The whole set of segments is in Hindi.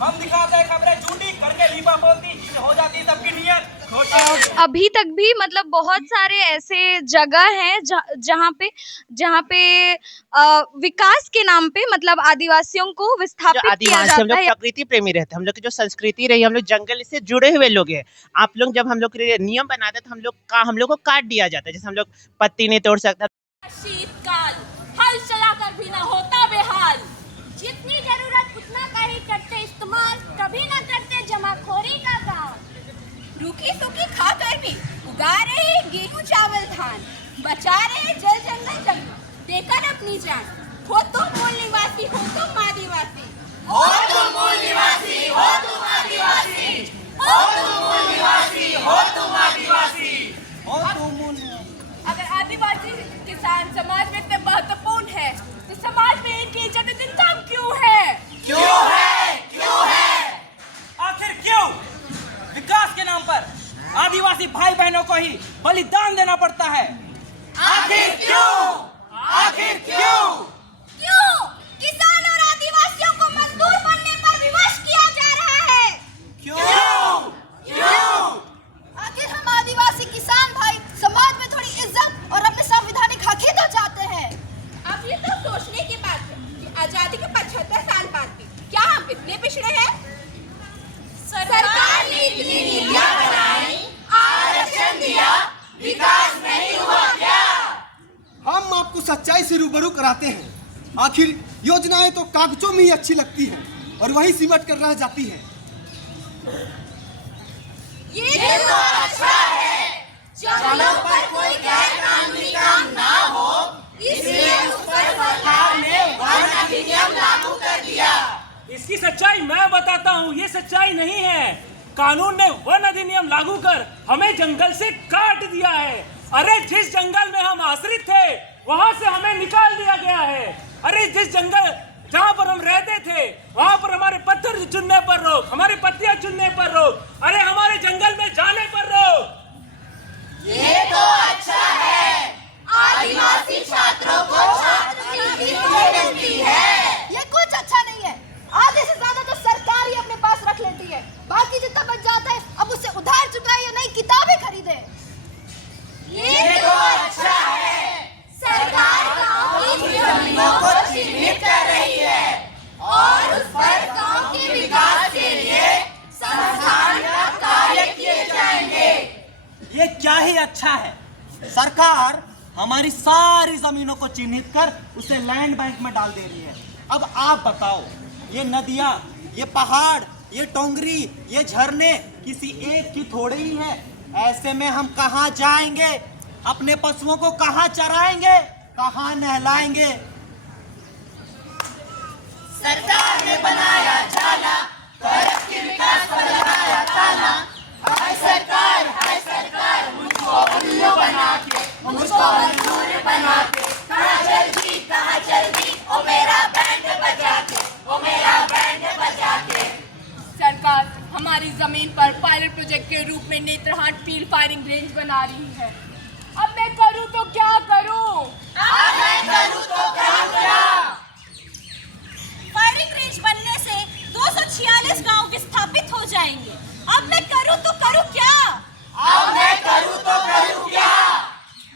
हम दिखाते हैं खबरें झूठी करके लीपा पोती हो जाती सबकी नियत। अभी तक भी मतलब बहुत सारे ऐसे जगह हैं जहाँ पे विकास के नाम पे मतलब आदिवासियों को जो विस्थापित किया आदिवासी हम जाता लोग है। प्रकृति प्रेमी रहते हैं, हम लोग की जो संस्कृति रही, हम लोग जंगल से जुड़े हुए लोग हैं। आप लोग जब हम लोग के लिए नियम बनाते हैं तो हम लोग को काट दिया जाता है, जैसे हम लोग पत्ती नहीं तोड़ सकता। शीतकाल हल चलाकर भी ना होता बेहाल, जितनी जरूरत उतना का ही करते इस्तेमाल, कभी ना करते जमाखोरी का काम। रूखी सूखी खाकर भी उगा रहे गेहूं चावल धान, बचा रहे जल जंगल जमीन देकर अपनी जान। हो तुम मूल निवासी, हो तुम आदिवासी, हो तुम मूल निवासी, हो तुम आदिवासी, हो तुम मूल निवासी, हो तुम आदिवासी, हो तुम मूल। अगर आदिवासी किसान समाज में इतने महत्वपूर्ण है तो समाज में इनकी इज्जत इतनी कम क्यों है? क्यों है? क्यों है? आखिर क्यों? विकास के नाम पर आदिवासी भाई बहनों को ही बलिदान देना पड़ता है। आखिर क्यों? आखिर क्यों? क्यों किसान और आदिवासियों को मजदूर बनने पर विवश किया जा रहा है? क्यों? क्यों? आखिर हम आदिवासी किसान भाई समाज में थोड़ी इज्जत और अपने संवैधानिक हक ही तो चाहते हैं। अब ये तो सोचने की बात है कि आजादी के 75 साल बाद भी क्या हम इतने पिछड़े हैं? सरकार ने इतनी नीतियां बनाई, आरक्षण दिया, विकास नहीं हुआ क्या? हम आपको सच्चाई से रूबरू कराते हैं। आखिर योजनाएं तो कागजों में ही अच्छी लगती हैं और वही सिमट कर रह जाती हैं। ये तो अच्छा है, जंगलों पर कोई गैर कानूनी काम ना हो, इसलिए उस पर सरकार ने वन अधिनियम लागू कर दिया। इसकी सच्चाई मैं बताता हूँ, ये सच्चाई नहीं है। कानून ने वन अधिनियम लागू कर हमें जंगल से काट दिया है। अरे जिस जंगल में हम आश्रित थे वहाँ से हमें निकाल दिया गया है। अरे जिस जंगल जहाँ पर हम रहते थे वहाँ पर हमारे पत्थर चुनने पर रोक, हमारे पत्तियां चुनने पर रोक, अरे हमारे जंगल में जाने पर रोक। ये तो अच्छा है, आदिवासी छात्रों को छात्रवृत्ति मिलती है। ये कुछ अच्छा नहीं है। आधे से ज्यादा तो सरकार ही अपने पास रख लेती है, बाकी जितना बच जाता है अब उससे उधार चुकाए या नई किताबें खरीदे। ये तो अच्छा है, सरकार गांव की जमीनों को चिन्हित कर रही है और उस पर गांव के विकास के लिए संस्थान कार्य किए जाएंगे। ये क्या ही अच्छा है, सरकार हमारी सारी जमीनों को चिन्हित कर उसे लैंड बैंक में डाल दे रही है। अब आप बताओ, ये नदियाँ, ये पहाड़, ये टोंगरी, ये झरने किसी एक की थोड़े ही है। ऐसे में हम कहाँ जाएंगे? अपने पशुओं को कहाँ चराएंगे? कहाँ नहलाएंगे? सरकार ने बनाया जाला, तरफ के विकास पर लगाया ताला। हाय सरकार मुझको उल्लू बना के, मुझको मजदूर बना के, कहाँ चल दी ओ मेरा बैंड बजा के, ओ मेरा बैंड बजा के। सरकार हमारी जमीन पर पायलट प्रोजेक्ट के रूप में नेत्रहाट फील्ड फायरिंग रेंज बना रही है। अब मैं करूं तो क्या करूं? फायरिंग रेंज बनने से 246 गांव विस्थापित हो जाएंगे। अब मैं करूं तो करूं क्या?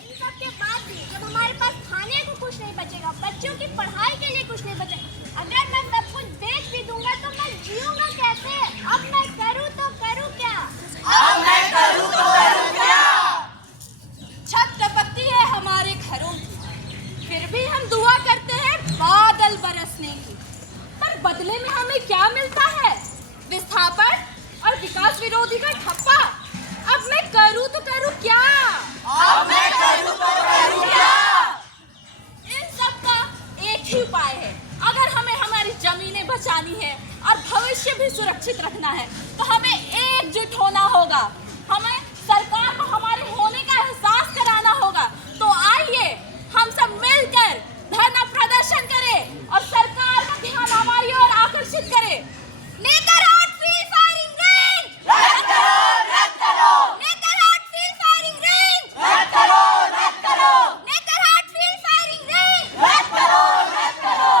इन सब के बाद भी जब हमारे पास खाने को कुछ नहीं बचेगा, बच्चों की पढ़ाई के लिए कुछ नहीं बचेगा, अगर मैं सब कुछ बेच भी दूंगा तो मैं जीऊंगा कैसे? अब मैं करूं तो करूं क्या? छत टपकती है हमारे घरों की, फिर भी हम दुआ करते हैं बादल बरसने की, पर बदले में हमें क्या मिलता है? विस्थापन और विकास विरोधी का ठप्पा। अब मैं करूं तो करूं क्या? इन सब का एक ही उपाय है। अगर हमें हमारी जमीनें बचानी है और भविष्य भी सुरक्षित रखना है तो हमें एकजुट होना होगा। हमें सरकार को हमारे होने का एहसास कराना होगा। तो आइए हम सब मिलकर धरना प्रदर्शन करें और सरकार का ध्यान हमारी ओर आकर्षित करें। नेतरहाट फील्ड फायरिंग रेंज रद्द करो। नेतरहाट फील्ड फायरिंग रेंज रद्द करो। नेतरहाट फील्ड फायरिंग रेंज रद्द करो।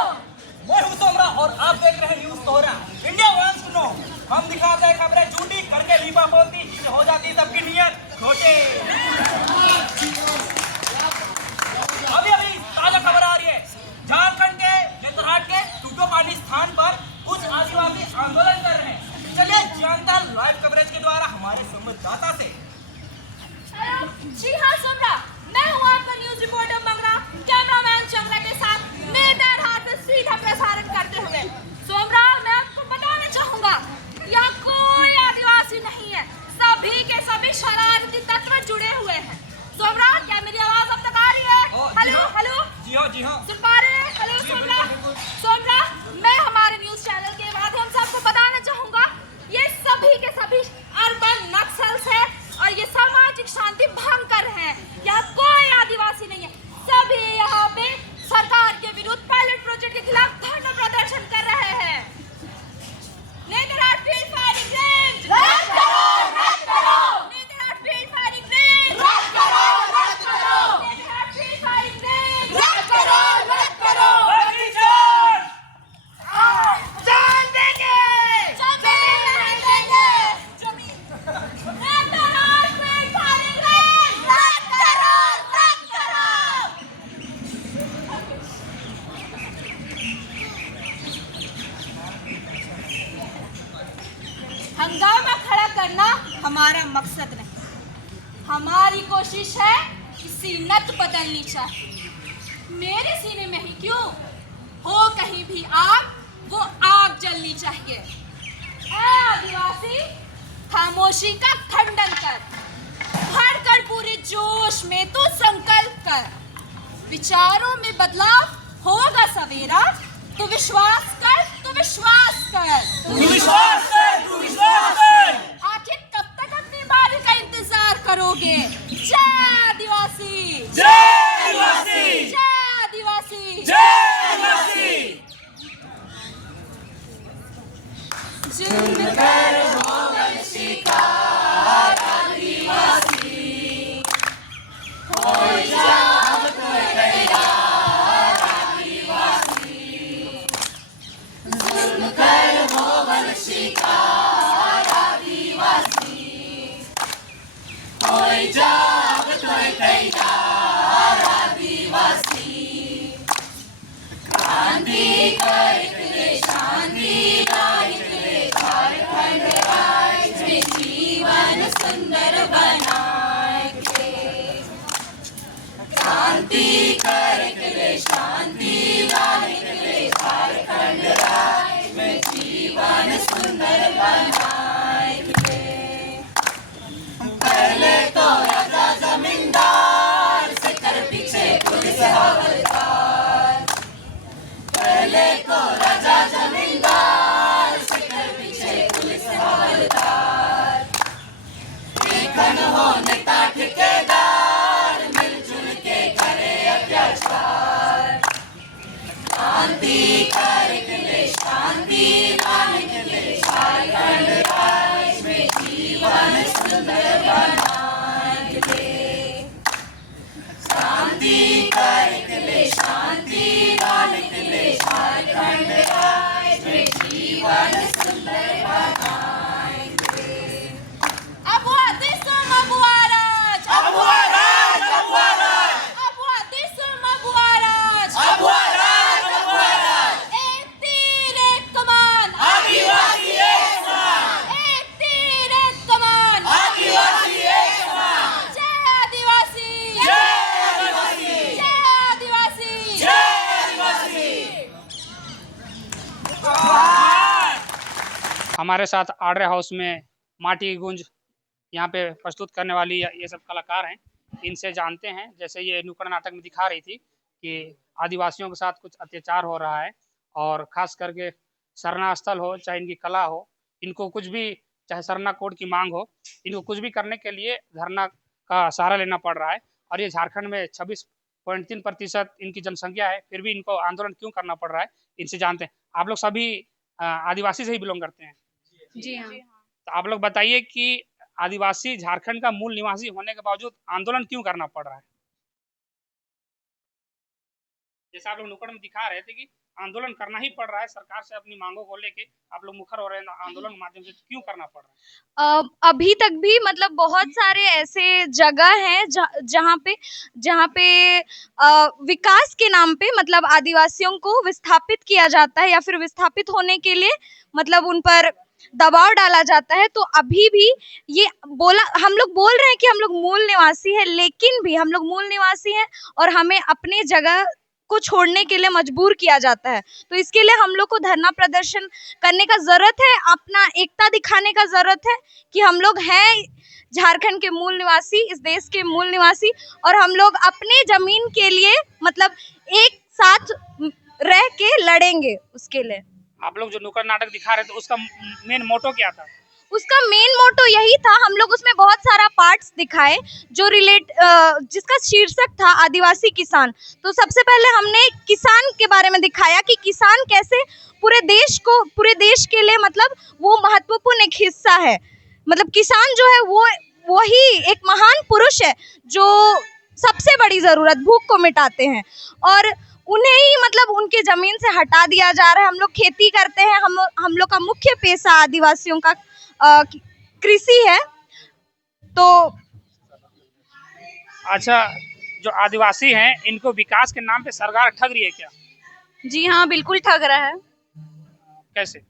मैं हूं सोमरा और आप देख रहे हैं न्यूज़ तोहरा। इंडिया वांट्स जी हाँ। सुन पा रहे हैं? हेलो सुन रहा मैं हमारे न्यूज चैनल के माध्यम से आपको बताना चाहूंगा, ये सभी के सभी अर्बन नक्सल्स है और ये सामाजिक शांति भंग कर हैं। यहाँ कोई आदिवासी नहीं है, सभी यहाँ पे सरकार के विरुद्ध पायलट प्रोजेक्ट के खिलाफ धरना प्रदर्शन कर रहे हैं। नेतरहाट फील्ड फायरिंग रेंज रद्द करो, रद्द करो। नेतरहाट फील्ड फायरिंग रेंज रद्द करो, रद्द करो। नेतरहाट फील्ड फायरिंग रेंज रद्द करो, रद्द करो। जान देंगे, जमीन देंगे, जमीन। नेतरहाट फील्ड फायरिंग रेंज रद्द करो, रद्द करो। हंगामा खड़ा करना हमारा मकसद नहीं, हमारी कोशिश है कि सीनत बदलनी चाहिए। मेरे सीने में ही क्यों हो कहीं भी आग, वो आग जलनी चाहिए। ऐ आदिवासी, खामोशी का खंडन कर, भर कर पूरे जोश में तू संकल्प कर। विचारों में बदलाव होगा सवेरा, तू विश्वास कर, तू विश्वास कर, तू विश्वास कर, तू विश्वास कर। आखिर कब तक अपनी बारी का इंतजार करोगे? जय आदिवासी, जय आदिवासी, जय आदिवासी, जय आदिवासी। जुल्म कर हो गए शिकार आदिवासी, हो जा अब तो तैयार आदिवासी। जुल्म कर हो गए शिकार आदिवासी, हो जा अब तो तैयार आदिवासी। क्रांति कर के शांति लाई के झारखंड राज्य में जीवन सुंदर बनाए के। क्रांति कर के शांति लाई के झारखंड राज्य में जीवन सुंदर बनाए के। पहले तो राजा जमींदार से कर पीछे पुलिस हवलदार, पहले तो राजा जमींदार से कर पीछे पुलिस हवलदार। लेखन हो नेता ठेकेदार, मिलजुल के करे अत्याचार। क्रांति कर के शांति लाने के लिए झारखंड राज्य में जीवन सुंदर बनाए के। क्रांति कर के शांति लाने के लिए झारखंड राज्य में जीवन सुंदर बनाए के। अब हुआ दिसुम अब हुआ राज, अब हुआ राज, अब हुआ राज, अब हुआ दिसुम अब हुआ राज, अब हुआ राज, अब हुआ राज। एक तीर एक कमान, आदिवासी एक समान, एक तीर एक कमान। आदिवासी एक समान। जय आदिवासी, जय आदिवासी, जय आदिवासी, जय आदिवासी। हमारे साथ आर्य हाउस में माटी की गूंज यहाँ पे प्रस्तुत करने वाली ये सब कलाकार हैं। इनसे जानते हैं, जैसे ये नुक्कड़ नाटक में दिखा रही थी कि आदिवासियों के साथ कुछ अत्याचार हो रहा है और खास करके सरना स्थल हो चाहे इनकी कला हो, इनको कुछ भी चाहे सरना कोड की मांग हो, इनको कुछ भी करने के लिए धरना का सहारा लेना पड़ रहा है। और ये झारखंड में 26.3% इनकी जनसंख्या है, फिर भी इनको आंदोलन क्यों करना पड़ रहा है, इनसे जानते हैं। आप लोग सभी आदिवासी से ही बिलोंग करते हैं? जी हाँ। तो आप लोग बताइए कि आदिवासी झारखंड का मूल निवासी होने के बावजूद आंदोलन क्यों करना पड़ रहा है? जैसे आप लोग नुक्कड़ में दिखा रहे थे कि आंदोलन करना ही पड़ रहा है, सरकार से अपनी मांगों को लेके आप लोग मुखर हो रहे हैं, आंदोलन के माध्यम से क्यों करना पड़ रहा है? अभी तक भी मतलब बहुत सारे ऐसे जगह हैं जहाँ पे विकास के नाम पे मतलब आदिवासियों को विस्थापित किया जाता है या फिर विस्थापित होने के लिए मतलब उन पर दबाव डाला जाता है। तो अभी भी ये हम लोग बोल रहे हैं कि हम लोग मूल निवासी हैं, लेकिन भी हम लोग मूल निवासी हैं और हमें अपने जगह को छोड़ने के लिए मजबूर किया जाता है। तो इसके लिए हम लोग को धरना प्रदर्शन करने का जरूरत है, अपना एकता दिखाने का जरूरत है कि हम लोग हैं झारखंड के मूल निवासी, इस देश के मूल निवासी, और हम लोग अपने जमीन के लिए मतलब एक साथ रह के लड़ेंगे उसके लिए। आप लोग जो नुक्कड़ नाटक दिखा रहे थे उसका मेन मोटो क्या था? उसका मेन मोटो यही था, हम लोग उसमें बहुत सारा पार्ट्स दिखाए जो जिसका शीर्षक था आदिवासी किसान। तो सबसे पहले हमने किसान के बारे में दिखाया कि किसान कैसे पूरे देश के लिए मतलब वो महत्वपूर्ण एक हिस्सा है। मतलब किसान जो है वही एक महान पुरुष है जो सबसे बड़ी जरूरत भूख को मिटाते हैं, और उन्हें ही मतलब उनके जमीन से हटा दिया जा रहा है। हम लोग खेती करते हैं, हम लोग का मुख्य पेशा आदिवासियों का कृषि है। तो अच्छा, जो आदिवासी हैं इनको विकास के नाम पे सरकार ठग रही है क्या? जी हाँ, बिल्कुल ठग रहा है। कैसे?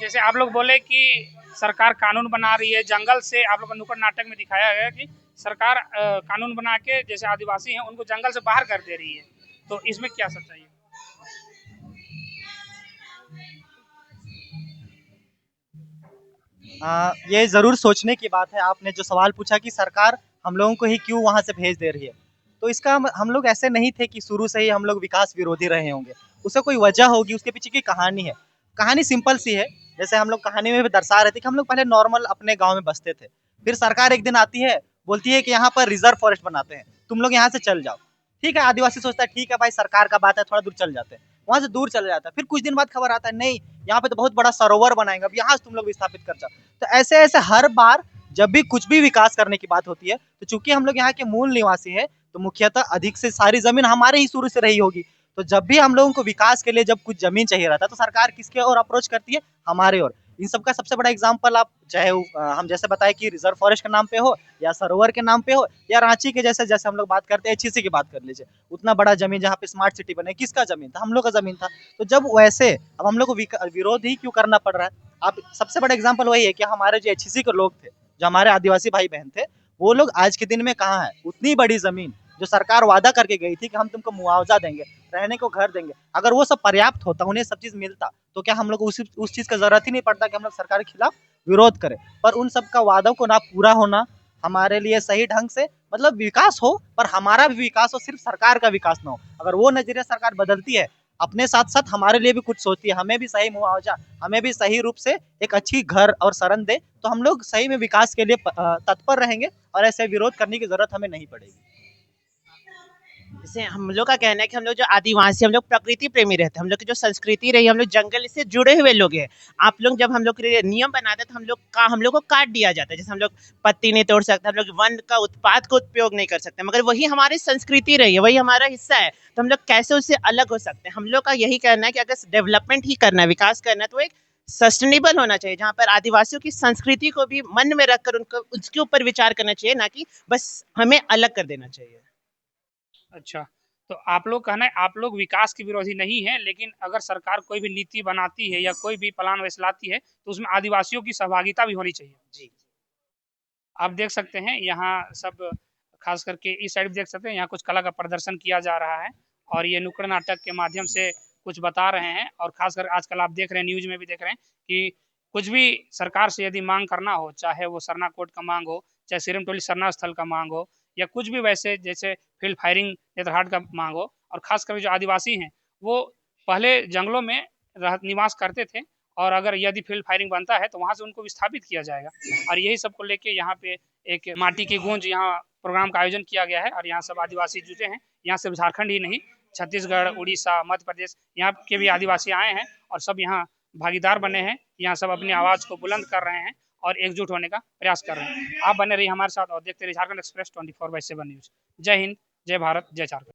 जैसे आप लोग बोले कि सरकार कानून बना रही है, जंगल से आप लोग का नुक्कड़ नाटक में दिखाया गया कि सरकार कानून बना के जैसे आदिवासी हैं उनको जंगल से बाहर कर दे रही है, तो इसमें क्या सच्चाई है? ये ज़रूर सोचने की बात है। आपने जो सवाल पूछा कि सरकार हम लोगों को ही क्यों वहाँ से भेज दे रही है, तो इसका हम लोग ऐसे नहीं थे कि शुरू से ही हम लोग विकास विरोधी रहे होंगे। उससे कोई वजह होगी, उसके पीछे की कहानी है। कहानी सिंपल सी है, जैसे हम लोग कहानी में भी दर्शा रहे थे कि हम लोग पहले नॉर्मल अपने गाँव में बसते थे। फिर सरकार एक दिन आती है, बोलती है कि यहाँ पर रिजर्व फॉरेस्ट बनाते हैं, तुम लोग यहाँ से चल जाओ। ठीक है, आदिवासी सोचता है ठीक है भाई, सरकार का बात है, थोड़ा दूर चल जाते हैं। वहाँ से दूर चले जाता है। फिर कुछ दिन बाद खबर आता है नहीं, यहाँ पे तो बहुत बड़ा सरोवर बनाएंगे, अब यहाँ से तुम लोग विस्थापित कर जाओ। तो ऐसे ऐसे हर बार जब भी कुछ भी विकास करने की बात होती है, तो चूंकि हम लोग यहाँ के मूल निवासी हैं, तो मुख्यतः अधिक से सारी जमीन हमारे ही शुरू से रही होगी। तो जब भी हम लोगों को विकास के लिए जब कुछ जमीन चाहिए रहता है, तो सरकार किसके ओर अप्रोच करती है? हमारे ओर। इन सब का सबसे बड़ा एग्जाम्पल आप चाहे हम जैसे बताए कि रिजर्व फॉरेस्ट के नाम पे हो, या सरोवर के नाम पे हो, या रांची के जैसे जैसे हम लोग बात करते हैं एचईसी की बात कर लीजिए, उतना बड़ा जमीन जहाँ पे स्मार्ट सिटी बने, किसका जमीन था? हम लोग का जमीन था। तो जब वैसे अब हम लोग को विरोध ही क्यों करना पड़ रहा है? आप सबसे बड़ा एग्जाम्पल वही है कि हमारे जो एचईसी के लोग थे, जो हमारे आदिवासी भाई बहन थे, वो लोग आज के दिन में कहाँ है? उतनी बड़ी जमीन जो सरकार वादा करके गई थी कि हम तुमको मुआवजा देंगे, रहने को घर देंगे, अगर वो सब पर्याप्त होता, उन्हें सब चीज मिलता, तो क्या हम लोग उस चीज का जरूरत ही नहीं पड़ता कि हम लोग सरकार के खिलाफ विरोध करें? पर उन सब का वादों को ना पूरा होना हमारे लिए सही ढंग से, मतलब विकास हो पर हमारा भी विकास हो, सिर्फ सरकार का विकास ना हो। अगर वो नजरिया सरकार बदलती है, अपने साथ साथ हमारे लिए भी कुछ सोचती है, हमें भी सही मुआवजा, हमें भी सही रूप से एक अच्छी घर और शरण दे, तो हम लोग सही में विकास के लिए तत्पर रहेंगे और ऐसे विरोध करने की जरूरत हमें नहीं पड़ेगी। जैसे हम लोग का कहना है कि हम लोग जो आदिवासी, हम लोग प्रकृति प्रेमी रहते हैं, हम लोग की जो संस्कृति रही, हम लोग जंगल से जुड़े हुए लोग हैं। आप लोग जब हम लोग के लिए नियम बनाते हैं तो हम लोग को काट दिया जाता है। जैसे हम लोग पत्ती नहीं तोड़ सकते, हम लोग वन का उत्पाद का उपयोग नहीं कर सकते, मगर वही हमारी संस्कृति रही है, वही हमारा हिस्सा है, तो हम लोग कैसे उससे अलग हो सकते हैं? हम लोग का यही कहना है कि अगर डेवलपमेंट ही करना है, विकास करना है, तो एक सस्टेनेबल होना चाहिए, जहाँ पर आदिवासियों की संस्कृति को भी मन में रखकर उनको उसके ऊपर विचार करना चाहिए, ना कि बस हमें अलग कर देना चाहिए। अच्छा, तो आप लोग कहना है आप लोग विकास के विरोधी नहीं है, लेकिन अगर सरकार कोई भी नीति बनाती है या कोई भी प्लान वैसे लाती है तो उसमें आदिवासियों की सहभागिता भी होनी चाहिए। जी, आप देख सकते हैं यहाँ सब, खास करके इस साइड देख सकते हैं, यहाँ कुछ कला का प्रदर्शन किया जा रहा है और ये नुक्कड़ नाटक के माध्यम से कुछ बता रहे हैं। और खासकर आजकल आप देख रहे हैं, न्यूज में भी देख रहे हैं कि कुछ भी सरकार से यदि मांग करना हो, चाहे वो सरना कोट का मांग हो, चाहे सिरमटोली सरना स्थल का मांग हो, या कुछ भी वैसे जैसे फील्ड फायरिंग नेतरहाट का मांग हो, और खासकर जो आदिवासी हैं वो पहले जंगलों में निवास करते थे, और अगर यदि फील्ड फायरिंग बनता है तो वहाँ से उनको विस्थापित किया जाएगा। और यही सब को लेके यहाँ पे एक माटी की गूंज यहाँ प्रोग्राम का आयोजन किया गया है, और यहाँ सब आदिवासी जुटे हैं। यहाँ सिर्फ झारखंड ही नहीं, छत्तीसगढ़, उड़ीसा, मध्य प्रदेश, यहाँ के भी आदिवासी आए हैं और सब यहाँ भागीदार बने हैं। यहाँ सब अपनी आवाज़ को बुलंद कर रहे हैं और एकजुट होने का प्रयास कर रहे हैं। आप बने रहिए हमारे साथ और देखते रहिए झारखंड एक्सप्रेस 24/7 न्यूज। जय हिंद, जय भारत, जय झारखंड।